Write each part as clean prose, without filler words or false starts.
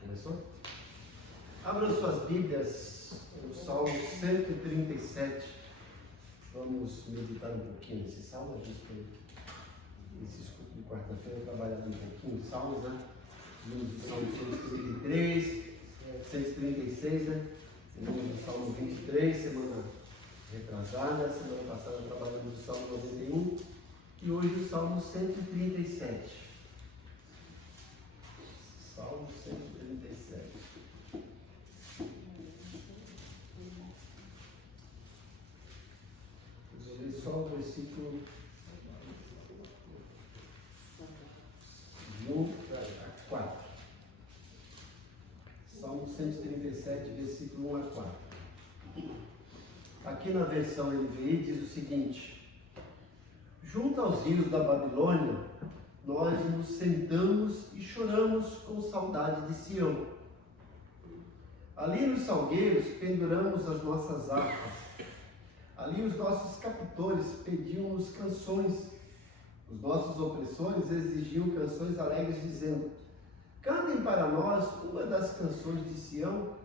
Começou? Abram suas Bíblias no Salmo 137. Vamos meditar um pouquinho nesse salmo. A gente tem esse estudo de quarta-feira trabalhado um pouquinho salmos, né? Vimos o Salmo 133, 136, né? Vimos o Salmo 23, semana retrasada. Semana passada trabalhamos o Salmo 91 e hoje o Salmo 137. Salmo 137. Vou ler só o versículo 1 a 4. Salmo 137, versículo 1 a 4. Aqui na versão NVI diz o seguinte: junto aos rios da Babilônia, nós nos sentamos e choramos com saudade de Sião. Ali nos salgueiros penduramos as nossas harpas. Ali os nossos captores pediam-nos canções. Os nossos opressores exigiam canções alegres, dizendo: cantem para nós uma das canções de Sião.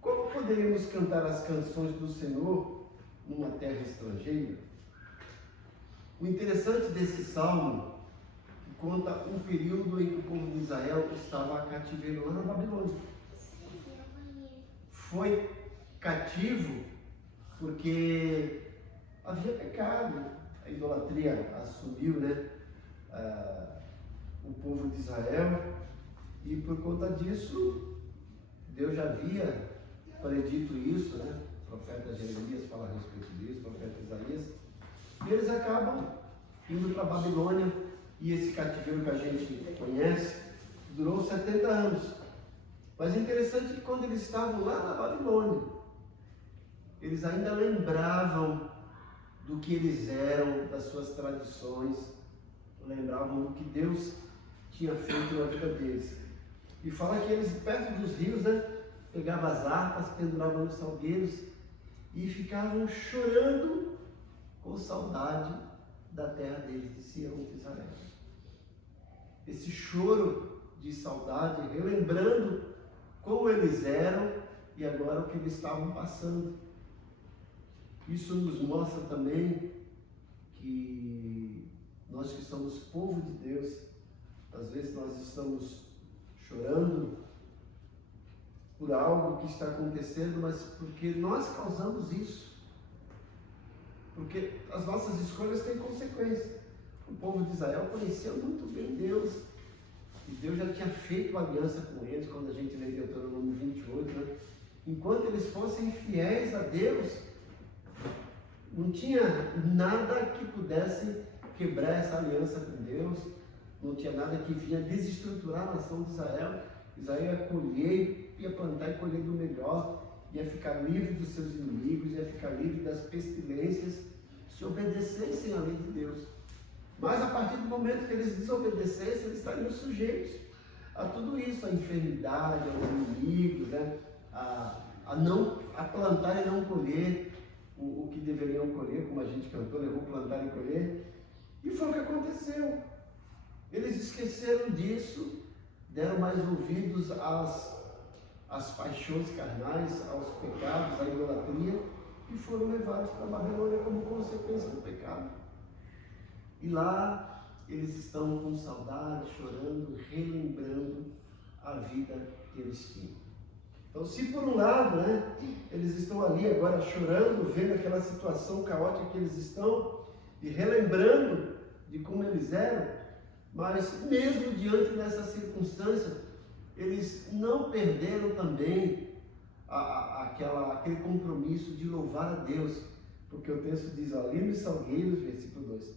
Como poderíamos cantar as canções do Senhor numa terra estrangeira? O interessante desse salmo conta um período em que o povo de Israel estava cativeiro lá na Babilônia. Foi cativo porque havia pecado, a idolatria assumiu, né, o povo de Israel, e por conta disso Deus já havia predito isso, né? O profeta Jeremias fala a respeito disso, o profeta Isaías, e eles acabam indo para a Babilônia. E esse cativeiro que a gente conhece durou 70 anos. Mas é interessante que quando eles estavam lá na Babilônia, eles ainda lembravam do que eles eram, das suas tradições, lembravam do que Deus tinha feito na vida deles. E fala que eles, perto dos rios, né, pegavam as harpas, penduravam nos salgueiros e ficavam chorando com saudade da terra deles, de Sião, de Israel. Esse choro de saudade, relembrando como eles eram e agora o que eles estavam passando. Isso nos mostra também que nós que somos povo de Deus, às vezes nós estamos chorando por algo que está acontecendo, mas porque nós causamos isso. Porque as nossas escolhas têm consequência. O povo de Israel conhecia muito bem Deus. E Deus já tinha feito uma aliança com eles, quando a gente lê Deuteronômio 28, né? Enquanto eles fossem fiéis a Deus, não tinha nada que pudesse quebrar essa aliança com Deus. Não tinha nada que vinha desestruturar a nação de Israel. Israel ia colher, ia plantar e colher do melhor. Ia ficar livre dos seus inimigos, ia ficar livre das pestilências, se obedecessem à lei de Deus. Mas a partir do momento que eles desobedecessem, eles estariam sujeitos a tudo isso, à enfermidade, aos inimigos, né? a plantar e não colher o que deveriam colher, como a gente cantou, né? Vou plantar e colher. E foi o que aconteceu. Eles esqueceram disso, deram mais ouvidos às paixões carnais, aos pecados, à idolatria, e foram levados para a Babilônia como consequência do pecado. E lá eles estão com saudade, chorando, relembrando a vida que eles tinham. Então, se por um lado, né, eles estão ali agora chorando, vendo aquela situação caótica que eles estão, e relembrando de como eles eram, mas mesmo diante dessa circunstância, eles não perderam também aquele compromisso de louvar a Deus, porque o texto diz ali nos salgueiros, versículo 2,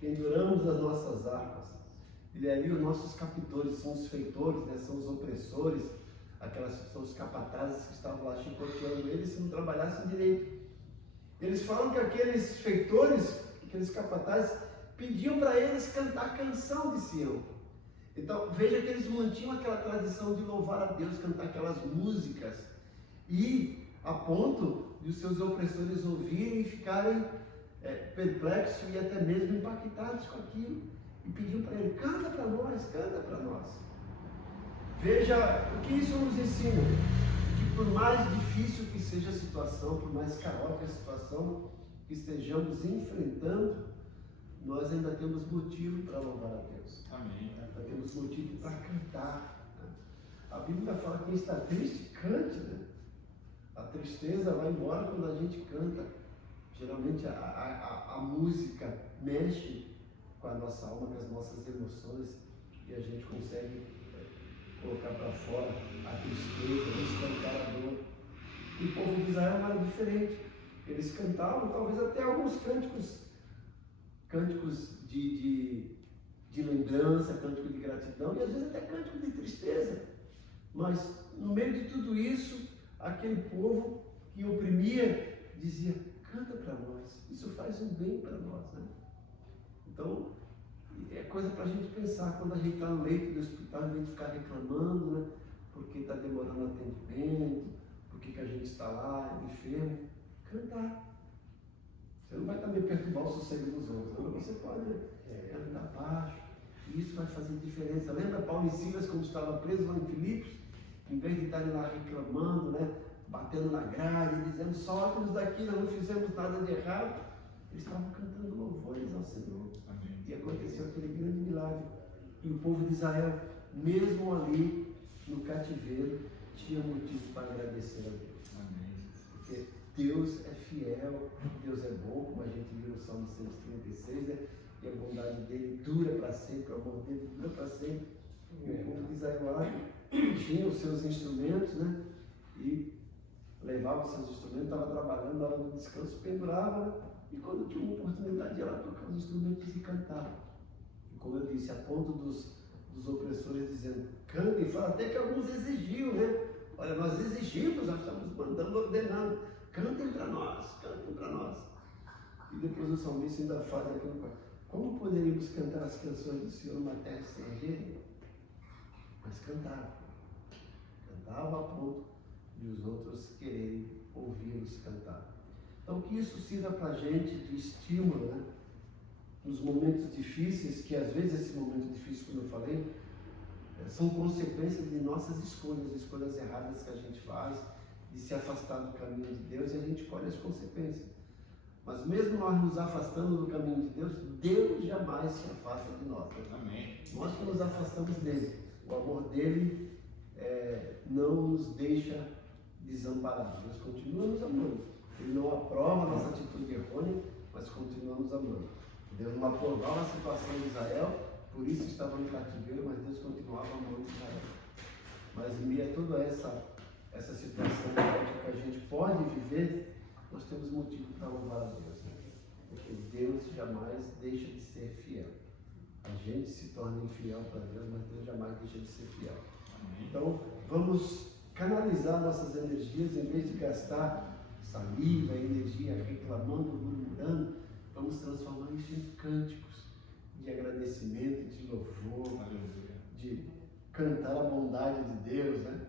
penduramos as nossas harpas, e ali os nossos captores são os feitores, né, são os opressores, são os capatazes que estavam lá chicoteando eles se não trabalhassem direito. Eles falam que aqueles feitores, aqueles capatazes, pediam para eles cantar a canção de Sião. Então, veja que eles mantinham aquela tradição de louvar a Deus, cantar aquelas músicas, e a ponto de os seus opressores ouvirem e ficarem perplexos e até mesmo impactados com aquilo. E pediam para ele: canta para nós, canta para nós. Veja o que isso nos ensina: que por mais difícil que seja a situação, por mais caótica a situação que estejamos enfrentando, nós ainda temos motivo para louvar a Deus. Amém. Ainda temos motivo para cantar. Né? A Bíblia fala que quem está triste, cante. Né? A tristeza vai embora quando a gente canta. Geralmente a música mexe com a nossa alma, com as nossas emoções, e a gente consegue colocar para fora a tristeza, espantar a dor. E o povo de Israel não era diferente. Eles cantavam, talvez até alguns cânticos de lembrança, cântico de gratidão, e às vezes até cântico de tristeza. Mas no meio de tudo isso, aquele povo que oprimia dizia: canta para nós, isso faz um bem para nós, né? Então, é coisa para a gente pensar quando a gente está no leito do hospital, a gente ficar reclamando, né? Porque está demorando atendimento, porque a gente está lá enfermo. Cantar. Você não vai também perturbar o sossego dos outros, não. Você pode cantar baixo, e isso vai fazer diferença. Lembra Paulo e Silas quando estavam presos lá em Filipos? Em vez de estarem lá reclamando, né? Batendo na grade, dizendo: solta-nos daqui, nós não fizemos nada de errado. Eles estavam cantando louvores ao Senhor. Amém. E aconteceu aquele grande milagre. E o povo de Israel, mesmo ali no cativeiro, tinha motivo para agradecer a Deus. Amém. Porque Deus é fiel, Deus é bom, como a gente viu no Salmo 136, né? E a bondade dele dura para sempre, o amor dele dura para sempre. E o povo de Israel lá tinha os seus instrumentos, né? E levava os seus instrumentos, estava trabalhando, na hora do descanso, pendurava, né? E quando tinha uma oportunidade, ela tocava os instrumentos e cantava. E como eu disse, a ponto dos opressores dizendo: cantem, fala, até que alguns exigiam, né? Olha, nós exigimos, nós estamos mandando, ordenando: cantem para nós, cantem para nós. E depois o salmista ainda faz aquilo: como poderíamos cantar as canções do Senhor numa terra estrangeira? Mas cantava a ponto de os outros quererem ouvi-los cantar. Então, que isso sirva para a gente de estímulo, né? Nos momentos difíceis, que às vezes esse momento difícil, como eu falei, são consequências de nossas escolhas erradas que a gente faz, de se afastar do caminho de Deus, e a gente colhe as consequências. Mas mesmo nós nos afastando do caminho de Deus, Deus jamais se afasta de nós. Né? Amém. Nós que nos afastamos dele, o amor dele não nos deixa desamparados. Deus continua nos amando. Ele não aprova a nossa atitude errônea, mas continua nos amando. Deus não aprovava a situação de Israel, por isso estava no cativeiro, mas Deus continuava amando Israel. Mas em meio a toda essa situação que a gente pode viver, nós temos motivo para louvar a Deus. Né? Porque Deus jamais deixa de ser fiel. A gente se torna infiel para Deus, mas Deus jamais deixa de ser fiel. Então, vamos canalizar nossas energias, em vez de gastar saliva, energia reclamando, murmurando, vamos transformar isso em cânticos de agradecimento, de louvor, de cantar a bondade de Deus, né?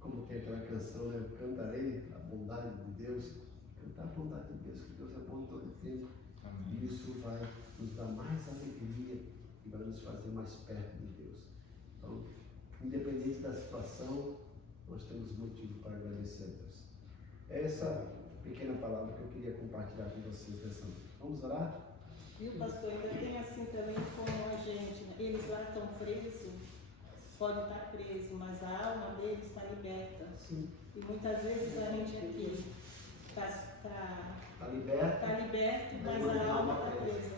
Como tem aquela canção, né? Eu cantarei a bondade de Deus. Cantar a bondade de Deus, que Deus é bom todo o tempo. Amém. E isso vai nos dar mais alegria e vai nos fazer mais perto de Deus. Então, independente da situação, nós temos motivo para agradecer a Deus. Essa pequena palavra que eu queria compartilhar com vocês nessa noite. Vamos orar? Viu, pastor? Ainda tem assim também como a gente, né? Eles lá estão presos, podem estar presos, mas a alma deles está liberta. Sim. E muitas vezes a gente aqui está liberto, mas a alma está presa.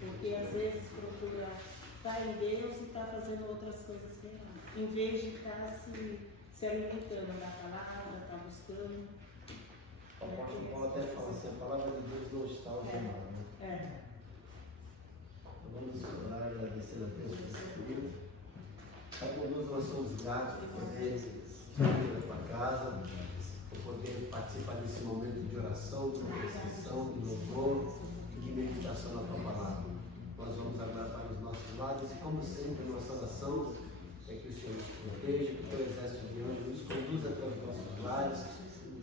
Porque às vezes procura estar em Deus e está fazendo outras coisas que não. Em vez de estar se alimentando da palavra, estar buscando. O apóstolo Paulo até fala assim: a palavra de Deus não está ao jornal, né? Então vamos orar e agradecer a Deus por esse período. Pai bondoso, nós somos gratos por poder vir na tua casa, por poder participar desse momento de oração, de reflexão, de louvor e de meditação na tua palavra. Nós vamos agora para os nossos lados e, como sempre, a nossa oração é que o Senhor nos proteja, que o teu exército de anjos nos conduza até os nossos lares,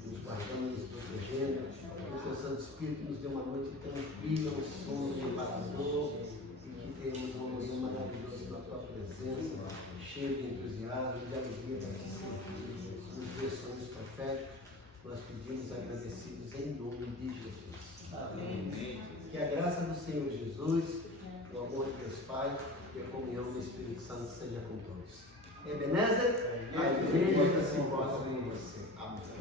nos guardando, nos protegendo, que possamos Santo Espírito nos dê uma noite tranquila, um sono reparador, e que tenhamos um momento maravilhoso na tua presença, cheio de entusiasmo, de alegria para te servir, nos teus sonhos proféticos. Nós pedimos agradecidos em nome de Jesus. Amém. Que a graça do Senhor Jesus, o amor de Deus Pai e a comunhão do Espírito Santo seja com todos. Ebenezer, a igreja se encontra em você. Amém.